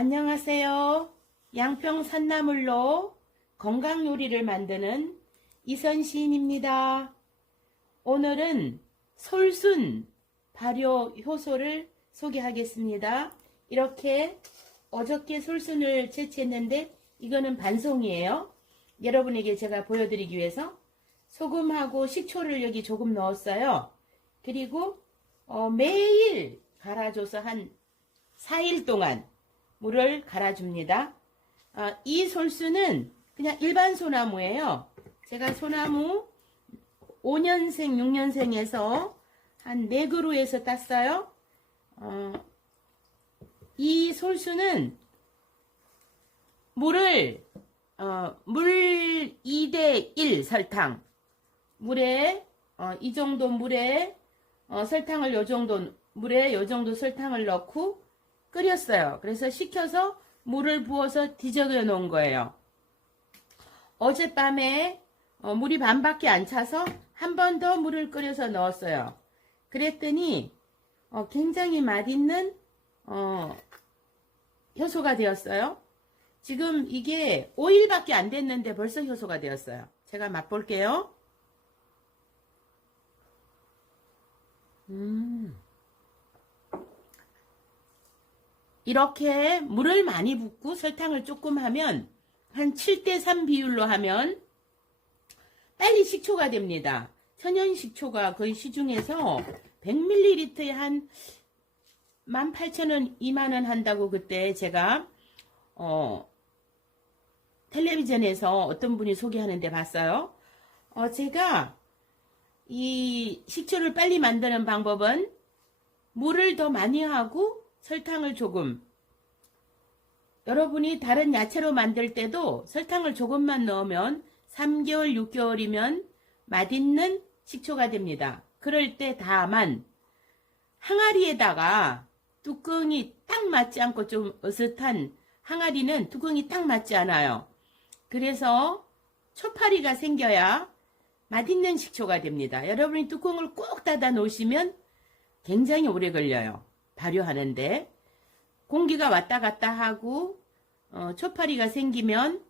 안녕하세요. 양평 산나물로 건강 요리를 만드는 이선 시인입니다. 오늘은 솔순 발효 효소를 소개하겠습니다. 이렇게 어저께 솔순을 채취했는데 이거는 반송이에요. 여러분에게 제가 보여드리기 위해서 소금하고 식초를 여기 조금 넣었어요. 그리고 어, 매일 갈아줘서 한 4일 동안 물을 갈아줍니다. 아, 이 솔수는 그냥 일반 소나무예요. 제가 소나무 5년생, 6년생에서 한 4그루에서 땄어요. 어, 이 솔수는 물을 어, 물 2대 1 설탕 물에 어, 이 정도 물에 어, 설탕을 요 정도 물에 요 정도 설탕을 넣고 끓였어요. 그래서 식혀서 물을 부어서 뒤적여 놓은 거예요. 어젯밤에 어, 물이 반밖에 안 차서 한 번 더 물을 끓여서 넣었어요. 그랬더니 어, 굉장히 맛있는 어, 효소가 되었어요. 지금 이게 5일밖에 안 됐는데 벌써 효소가 되었어요. 제가 맛볼게요. 음. 이렇게 물을 많이 붓고 설탕을 조금 하면 한 7대3 비율로 하면 빨리 식초가 됩니다. 천연 식초가 거의 시중에서 100ml에 한 18,000원, 2만원 한다고 그때 제가 어, 텔레비전에서 어떤 분이 소개하는데 봤어요. 어, 제가 이 식초를 빨리 만드는 방법은 물을 더 많이 하고 설탕을 조금 여러분이 다른 야채로 만들 때도 설탕을 조금만 넣으면 3개월, 6개월이면 맛있는 식초가 됩니다. 그럴 때 다만 항아리에다가 뚜껑이 딱 맞지 않고 좀 어슷한 항아리는 뚜껑이 딱 맞지 않아요. 그래서 초파리가 생겨야 맛있는 식초가 됩니다. 여러분이 뚜껑을 꼭 닫아 놓으시면 굉장히 오래 걸려요. 발효하는데 공기가 왔다 갔다 하고 어, 초파리가 생기면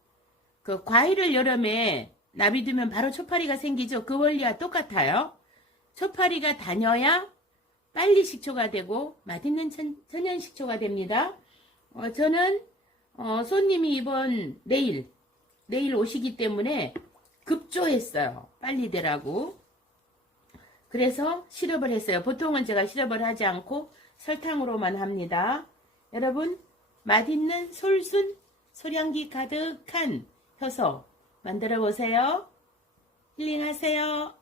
그 과일을 여름에 나비 두면 바로 초파리가 생기죠. 그 원리와 똑같아요. 초파리가 다녀야 빨리 식초가 되고 맛있는 천, 연 식초가 됩니다. 어, 저는 어, 손님이 이번 내일 내일 오시기 때문에 급조했어요. 빨리 되라고. 그래서 시럽을 했어요. 보통은 제가 시럽을 하지 않고 설탕으로만 합니다. 여러분, 맛있는 솔순, 소량기 가득한 효소 만들어 보세요. 힐링하세요.